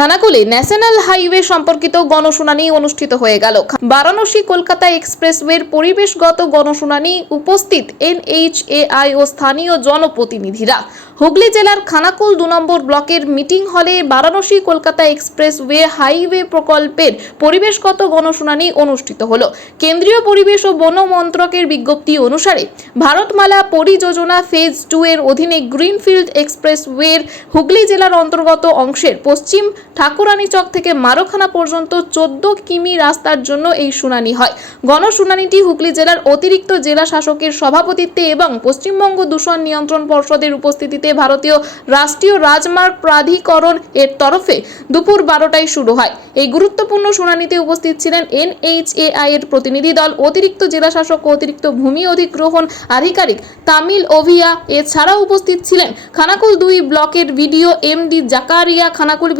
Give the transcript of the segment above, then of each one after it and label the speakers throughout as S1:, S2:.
S1: খানাকুলে national highway সম্পর্কিত গণশুনানি অনুষ্ঠিত হয়ে গেল। বারাণসী কলকাতা এক্সপ্রেসওয়ের পরিবেশগত গণশুনানি উপস্থিত এনএইচএআই ও স্থানীয় জনপ্রতিনিধিরা। হুগলি জেলার খানাকুল দু নম্বর ব্লকের মিটিং হলে বারাণসী কলকাতা এক্সপ্রেসওয়ে হাইওয়ে প্রকল্পের পরিবেশগত গণশুনানি অনুষ্ঠিত হলো। কেন্দ্রীয় পরিবেশ ও বন মন্ত্রকের বিজ্ঞপ্তি অনুসারে ভারতমালা পরিযোজনা ফেজ টু এর অধীনে গ্রিনফিল্ড এক্সপ্রেসওয়ের হুগলি জেলার অন্তর্গত অংশের পশ্চিম ঠাকুরানীচক থেকে মারোখানা পর্যন্ত চোদ্দ কিমি রাস্তার জন্য এই শুনানি হয়। গণশুনানিটি হুগলি জেলার অতিরিক্ত জেলা শাসকের সভাপতিত্বে এবং পশ্চিমবঙ্গ দূষণ নিয়ন্ত্রণ পর্ষদের উপস্থিতিতে ভারতীয় রাষ্ট্রীয় রাজমার্গ প্রাধিকরণ এর তরফে দুপুর বারোটায় শুরু হয়। এই গুরুত্বপূর্ণ শুনানিতে উপস্থিত ছিলেন এনএইচএআই এর প্রতিনিধি দল, অতিরিক্ত জেলা শাসক, অতিরিক্ত ভূমি অধিগ্রহণ আধিকারিক তামিল ওভিয়া। এছাড়াও উপস্থিত ছিলেন খানাকুল দুই ব্লকের ভিডিও এমডি জাকারিয়া, খানাকুল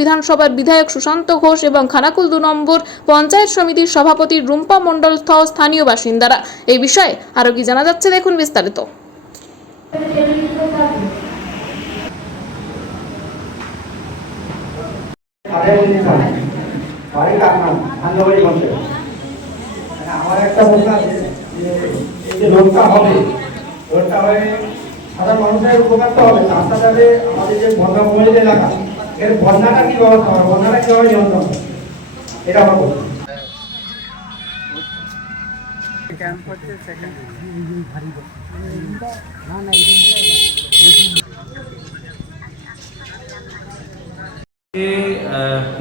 S1: বিধানসভার বিধায়ক সুশান্ত ঘোষ এবং খানাকুল দু নম্বর পঞ্চায়েত সমিতির সভাপতি রুম্পা মণ্ডল সহ স্থানীয় বাসিন্দারা। এই বিষয়ে আরও কি জানা যাচ্ছে দেখুন বিস্তারিত।
S2: সাধারণ মানুষের উপকার হবে রাস্তা যাবে আমাদের যে বন্যা প্রভাবিত এলাকা এর বন্যাটা কি ব্যবস্থা হবে বন্যাটা কীভাবে নিয়ন্ত্রণ এটা আমার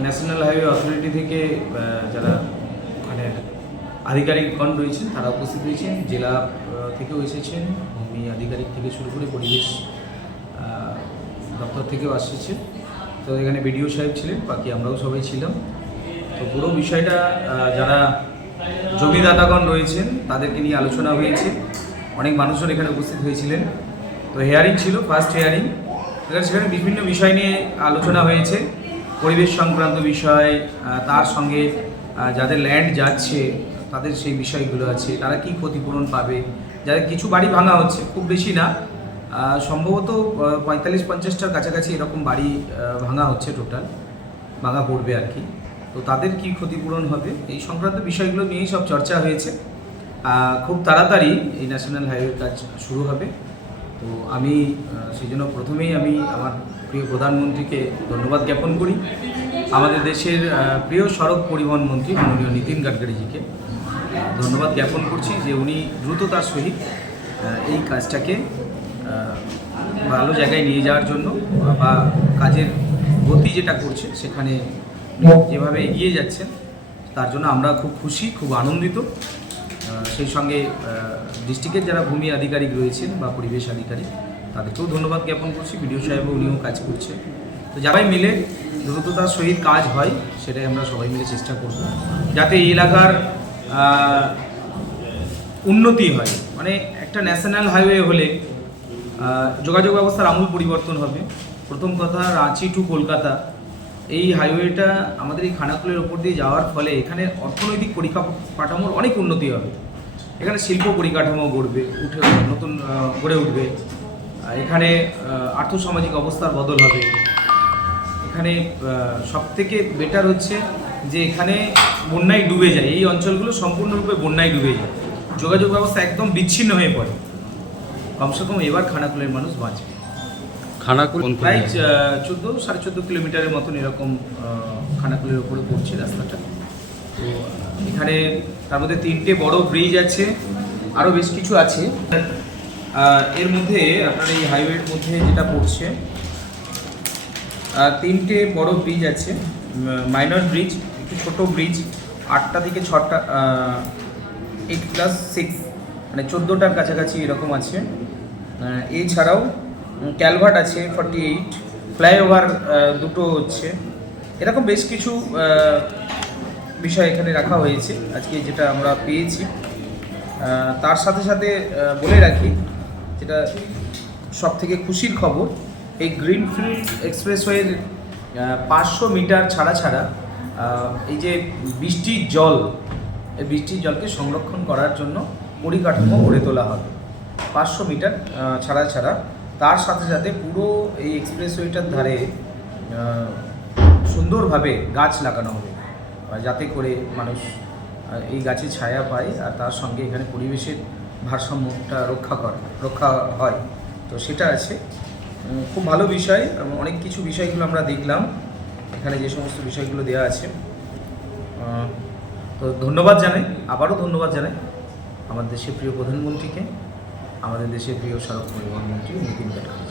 S3: ন্যাশনাল হাইওয়ে অথরিটি থেকে যারা ওখানে আধিকারিকগণ রয়েছেন, তারা উপস্থিত রয়েছেন, জেলা থেকেও এসেছেন ভূমি আধিকারিক থেকে শুরু করে পরিবেশ দপ্তর থেকেও আসছে তো এখানে বিডিও সাহেব ছিলেন, বাকি আমরাও সবাই ছিলাম। তো পুরো বিষয়টা যারা জমিদাতাগণ রয়েছেন, তাদেরকে নিয়ে আলোচনা হয়েছে। অনেক মানুষজন এখানে উপস্থিত হয়েছিলেন। তো হেয়ারিং ছিল ফার্স্ট হেয়ারিং সেখানে বিভিন্ন বিষয় নিয়ে আলোচনা হয়েছে। পরিবেশ সংক্রান্ত বিষয় তার সঙ্গে যাদের ল্যান্ড যাচ্ছে, তাদের সেই বিষয়গুলো আছে, তারা কি ক্ষতিপূরণ পাবে? যাদের কিছু বাড়ি ভাঙা হচ্ছে, খুব বেশি না। সম্ভবত পঁয়তাল্লিশ পঞ্চাশটার কাছাকাছি এরকম বাড়ি ভাঙা হচ্ছে টোটাল ভাঙা পড়বে আর কি। তো তাদের কি ক্ষতিপূরণ হবে? এই সংক্রান্ত বিষয়গুলো নিয়েই সব চর্চা হয়েছে। খুব তাড়াতাড়ি এই ন্যাশনাল হাইওয়ের কাজ শুরু হবে। তো আমি সেই জন্য প্রথমেই আমি আমার প্রিয় প্রধানমন্ত্রীকে ধন্যবাদ জ্ঞাপন করি। আমাদের দেশের প্রিয় সড়ক পরিবহন মন্ত্রী মাননীয় নীতিন গাডকারিজিকে ধন্যবাদ জ্ঞাপন করছি যে উনি দ্রুততার সহিত এই কাজটাকে ভালো জায়গায় নিয়ে যাওয়ার জন্য বা কাজের গতি যেটা করছে সেখানে যেভাবে এগিয়ে যাচ্ছেন, তার জন্য আমরা খুব খুশি, খুব আনন্দিত। সেই সঙ্গে ডিস্ট্রিক্টের যারা ভূমি আধিকারিক রয়েছেন বা পরিবেশ আধিকারিক, তাদেরকেও ধন্যবাদ জ্ঞাপন করছি। বিডিও সাহেবও উনিও কাজ করছে। তো যারাই মিলে দ্রুততার সহিত কাজ হয়, সেটাই আমরা সবাই মিলে চেষ্টা করব। যাতে এই এলাকার উন্নতি হয়। মানে একটা ন্যাশনাল হাইওয়ে হলে যোগাযোগ ব্যবস্থার আমূল পরিবর্তন হবে। প্রথম কথা, রাঁচি টু কলকাতা। এই হাইওয়েটা আমাদের এই খানাকুলের ওপর দিয়ে যাওয়ার ফলে এখানে অর্থনৈতিক পরিকাঠামোর অনেক উন্নতি হবে। এখানে শিল্প পরিকাঠামো গড়বে, উঠে, নতুন গড়ে উঠবে। এখানে আর্থসামাজিক অবস্থার বদল হবে। এখানে সব থেকে বেটার হচ্ছে যে এখানে বন্যায় ডুবে যায়। এই অঞ্চলগুলো সম্পূর্ণরূপে বন্যায় ডুবে যায়। যোগাযোগ ব্যবস্থা একদম বিচ্ছিন্ন হয়ে পড়ে। কমসে কম এবার খানাকুলের মানুষ বাঁচে।
S4: খানাকুল
S3: প্রায় চোদ্দ সাড়ে চোদ্দ কিলোমিটারের মতন এরকম খানাকুলের ওপরে পড়ছে রাস্তাটা। তো এখানে তার মধ্যে তিনটে বড় ব্রিজ আছে আরও বেশ কিছু আছে। এর মধ্যে আপনার এই হাইওয়ের মধ্যে যেটা পড়ছে তিনটে বড় ব্রিজ আছে মাইনর ব্রিজ একটু ছোট ব্রিজ আটটা থেকে ছটা এইট প্লাস সিক্স মানে চোদ্দোটার কাছাকাছি এরকম আছে। এছাড়াও ক্যালভার্ট আছে ফর্টি এইট ফ্লাইওভার দুটো হচ্ছে। এরকম বেশ কিছু বিষয় এখানে রাখা হয়েছে, আজকে যেটা আমরা পেয়েছি। তার সাথে সাথে বলে রাখি, যেটা সব থেকে খুশির খবর, এই গ্রিনফিল্ড এক্সপ্রেসওয়ের পাঁচশো মিটার ছাড়া ছাড়া এই যে বৃষ্টির জল, এই বৃষ্টির জলকে সংরক্ষণ করার জন্য পরিকাঠামো গড়ে তোলা হবে। পাঁচশো মিটার ছাড়া ছাড়া। তার সাথে সাথে পুরো এই এক্সপ্রেসওয়েটার ধারে সুন্দরভাবে গাছ লাগানো হবে। যাতে করে মানুষ এই গাছে ছায়া পায় আর তার সঙ্গে এখানে পরিবেশের ভারসাম্যটা রক্ষা করে, রক্ষা হয়। তো সেটা আছে। খুব ভালো বিষয় এবং অনেক কিছু বিষয়গুলো আমরা দেখলাম। এখানে যে সমস্ত বিষয়গুলো দেওয়া আছে। তো ধন্যবাদ জানাই। আবারও ধন্যবাদ জানাই আমার দেশের প্রিয় প্রধানমন্ত্রীকে। আমাদের দেশের প্রিয় সড়ক পরিবহন মন্ত্রী নীতিন গাডকারি।